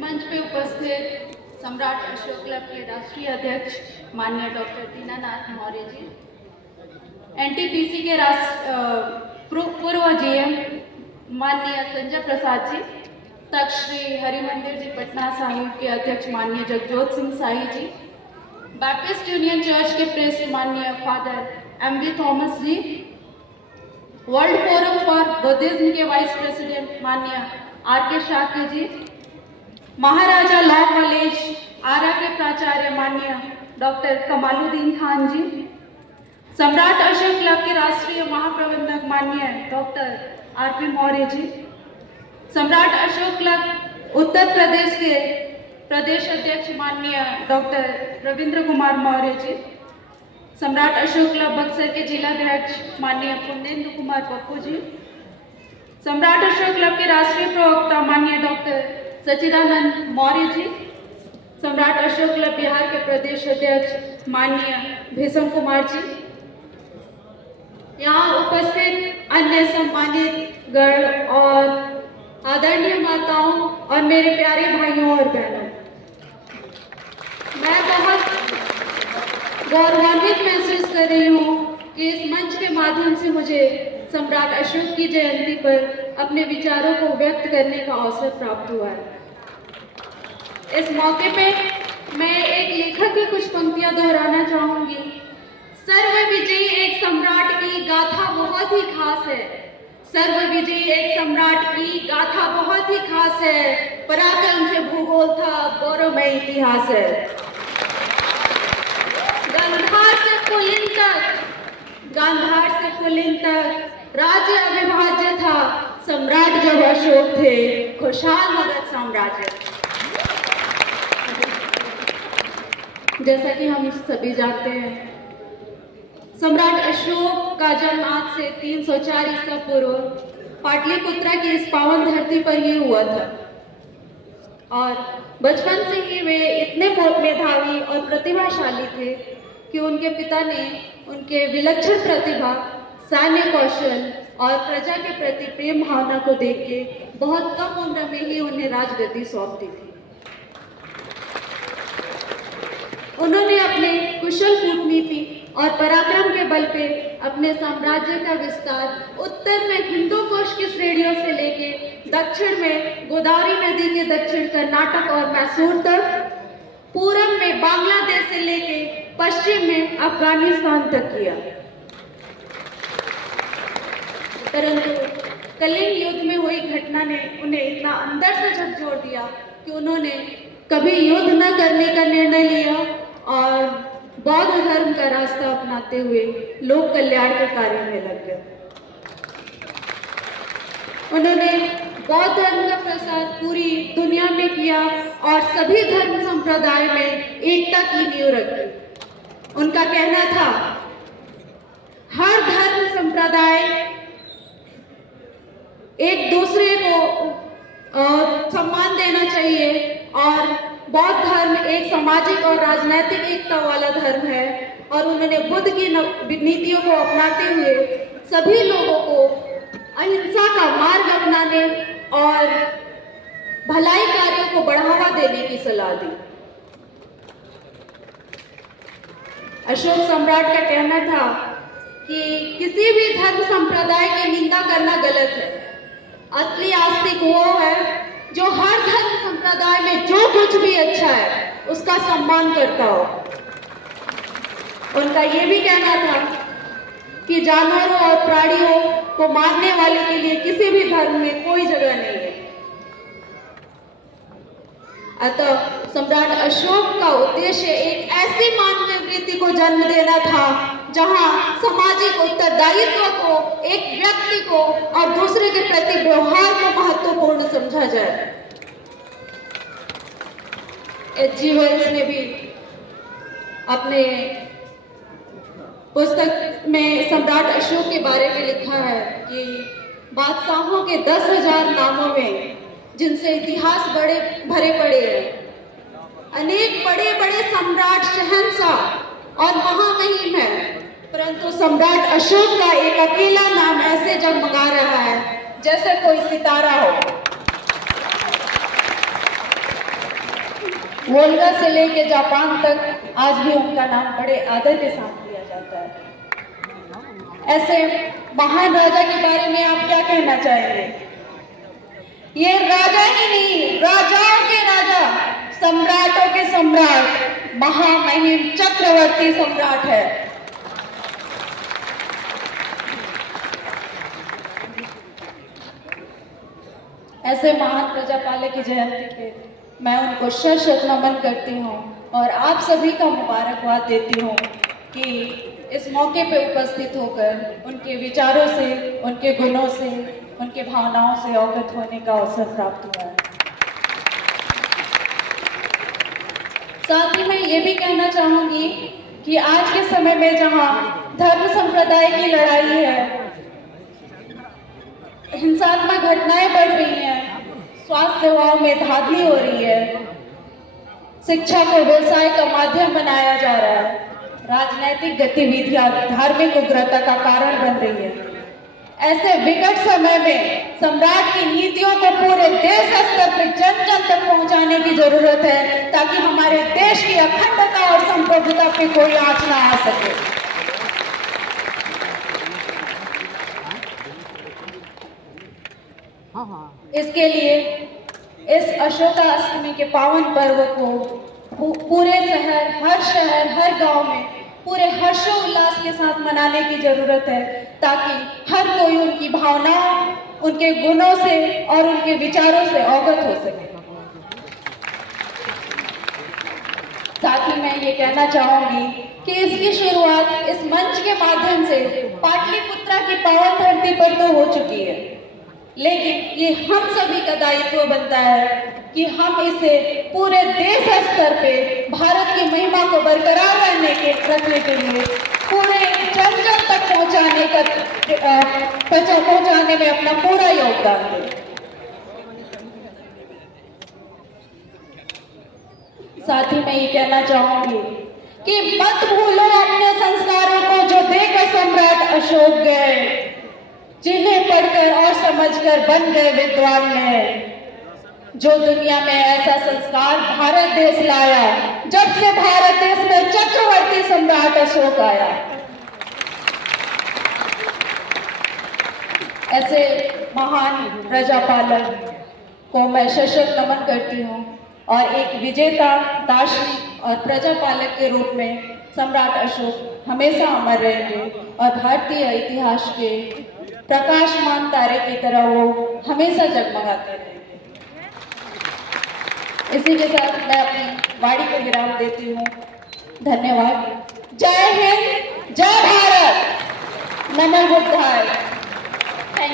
मंच पे उपस्थित सम्राट अशोक क्लब के राष्ट्रीय अध्यक्ष माननीय डॉक्टर दीनानाथ मौर्य जी, एनटीपीसी के पूर्व जीएम माननीय संजय प्रसाद जी, तख्त श्री हरिमंदिर जी पटना साहिब के अध्यक्ष माननीय Jagjot Singh Sai ji, Baptist union church के प्रेस्ट माननीय father MV Thomas ji, world forum for Buddhism के वाइस प्रेसिडेंट माननीय RK Shakya ji, Maharaja law college Ara के प्राचार्य माननीय डॉक्टर कमालुद्दीन खान जी, सम्राट अशोक क्लब के राष्ट्रीय महाप्रबंधक माननीय डॉक्टर आरपी मौर्य जी, सम्राट अशोक क्लब उत्तर प्रदेश के प्रदेश अध्यक्ष माननीय डॉक्टर रविंद्र कुमार मौर्य जी, सम्राट अशोक क्लब बक्सर के जिलाध्यक्ष माननीय पुण्येंदु कुमार पप्पू जी, सम्राट अशोक क्लब के राष्ट्रीय प्रवक्ता माननीय डॉक्टर सच्चिदानंद मौर्य जी, सम्राट अशोक क्लब बिहार के प्रदेश अध्यक्ष माननीय भीषम कुमार जी, यहाँ उपस्थित अन्य सम्मानित गण और आदरणीय माताओं और मेरे प्यारे भाइयों और बहनों, मैं बहुत गौरवान्वित महसूस कर रही हूँ कि इस मंच के माध्यम से मुझे सम्राट अशोक की जयंती पर अपने विचारों को व्यक्त करने का अवसर प्राप्त हुआ है। इस मौके पे मैं एक लेखक की कुछ पंक्तियां दोहराना चाहूंगी। सर्व विजयी एक सम्राट की गाथा बहुत ही खास है, सर्व विजयी एक सम्राट की गाथा बहुत ही खास है, पराक्रम से भूगोल था, गौरवमय इतिहास है। गांधार से कुलीन तक, गांधार से कुलीन तक राज्य अविभाज्य था, सम्राट जब अशोक थे, खुशहाल मगध साम्राज्य। जैसा कि हम सभी जानते हैं, सम्राट अशोक का जन्म आज से 304 ईसा पूर्व पाटलिपुत्रा की इस पावन धरती पर ही हुआ था और बचपन से ही वे इतने मेधावी और प्रतिभाशाली थे कि उनके पिता ने उनके विलक्षण प्रतिभा, सैन्य कौशल और प्रजा के प्रति प्रेम भावना को देख के बहुत कम उम्र में ही उन्हें राजगद्दी सौंप दी थी। उन्होंने अपने कुशल कूटनीति और पराक्रम के बल पे अपने साम्राज्य का विस्तार उत्तर में हिंदू कोश की श्रेणियों से लेके दक्षिण में गोदावरी नदी के दक्षिण कर्नाटक और मैसूर तक, पूरब में बांग्लादेश से लेके पश्चिम में अफगानिस्तान तक किया। परंतु कलिंग युद्ध में हुई घटना ने उन्हें इतना अंदर से झकझोर दिया कि उन्होंने कभी युद्ध न करने का निर्णय लिया और बौद्ध धर्म का रास्ता अपनाते हुए लोक कल्याण के कार्य में लग गए। उन्होंने बौद्ध धर्म का प्रसार पूरी दुनिया में किया और सभी धर्म संप्रदाय में एकता की नींव रखी। उनका कहना था, हर धर्म संप्रदाय एक दूसरे को सम्मान देना चाहिए और बौद्ध धर्म एक सामाजिक और राजनैतिक एकता वाला धर्म है और उन्होंने बुद्ध की नीतियों को अपनाते हुए सभी लोगों को अहिंसा का मार्ग अपनाने और भलाई कार्यों को बढ़ावा देने की सलाह दी। अशोक सम्राट का कहना था कि किसी भी धर्म संप्रदाय की निंदा करना गलत है। असली आस्तिक वो है जो हर धर्म संप्रदाय में जो कुछ भी अच्छा है उसका सम्मान करता हो। उनका ये भी कहना था कि जानवरों और प्राणियों को मारने वाले के लिए किसी भी धर्म में कोई जगह नहीं है। अतः सम्राट अशोक का उद्देश्य एक ऐसी मानवीय वृत्ति को जन्म देना था जहां सामाजिक उत्तरदायित्व को, एक व्यक्ति को और दूसरे के प्रति व्यवहार को महत्वपूर्ण समझा जाए। H.G. वेल्स ने भी अपने पुस्तक में सम्राट अशोक के बारे में लिखा है कि बादशाहों के 10,000 नामों में जिनसे इतिहास बड़े भरे पड़े हैं, अनेक बड़े बड़े सम्राट, शहंशाह और महामहिम है, परंतु सम्राट अशोक का एक अकेला नाम ऐसे जगमगा रहा है जैसे कोई सितारा हो। वोल्गा से लेके जापान तक आज भी उनका नाम बड़े आदर के साथ लिया जाता है। ऐसे महान राजा के बारे में आप क्या कहना चाहेंगे? ये राजा ही नहीं, राजाओं के राजा, सम्राटों के सम्राट, महामहिम चक्रवर्ती सम्राट है। ऐसे महान प्रजापालक की जयंती पे मैं उनको शत नमन करती हूँ और आप सभी का मुबारकबाद देती हूँ कि इस मौके पे उपस्थित होकर उनके विचारों से, उनके गुणों से, उनके भावनाओं से अवगत होने का अवसर प्राप्त हुआ है। साथ ही मैं ये भी कहना चाहूंगी कि आज के समय में जहाँ धर्म संप्रदाय की लड़ाई है, हिंसात्मक घटनाएं बढ़ रही हैं, स्वास्थ्य सेवाओं में धांधली हो रही है, शिक्षा को व्यवसाय का माध्यम बनाया जा रहा है, राजनीतिक गतिविधियां धार्मिक उग्रता का कारण बन रही है। ऐसे विकट समय में सम्राट की नीतियों को पूरे देश स्तर पर जन जन तक पहुंचाने की जरूरत है, ताकि हमारे देश की अखंडता और संप्रभुता पे कोई आंच ना आ सके। इसके लिए इस अशोका अष्टमी के पावन पर्व को पूरे शहर, हर गांव में पूरे हर्षोल्लास के साथ मनाने की जरूरत है, ताकि हर कोई उनकी भावनाओं, उनके गुणों से और उनके विचारों से अवगत हो सके। साथ ही मैं ये कहना चाहूंगी कि इसकी शुरुआत इस मंच के माध्यम से पाटलिपुत्रा की पावन धरती पर तो हो चुकी है, लेकिन ये हम सभी का दायित्व बनता है कि हम इसे पूरे देश स्तर पे भारत की महिमा को बरकरार रखने के लिए पूरे जन जन तक पहुंचाने में अपना पूरा योगदान दें। साथ ही मैं ये कहना चाहूंगी कि मत भूलो अपने संस्कारों को जो देकर सम्राट अशोक गए, जिन्हें पढ़कर और समझकर बन गए विद्वान में। जो दुनिया में ऐसा संस्कार भारत देश लाया, जब से भारत देश में चक्रवर्ती सम्राट अशोक आया। ऐसे महान प्रजापालक को मैं शत नमन करती हूँ और एक विजेता, दार्शनिक और प्रजापालक के रूप में सम्राट अशोक हमेशा अमर रहेंगे और भारतीय इतिहास के प्रकाशमान तारे की तरह वो हमेशा जगमगाते रहेंगे। इसी के साथ मैं अपनी वाणी को विराम देती हूँ। धन्यवाद। जय हिंद, जय भारत, नमो बुद्धाय।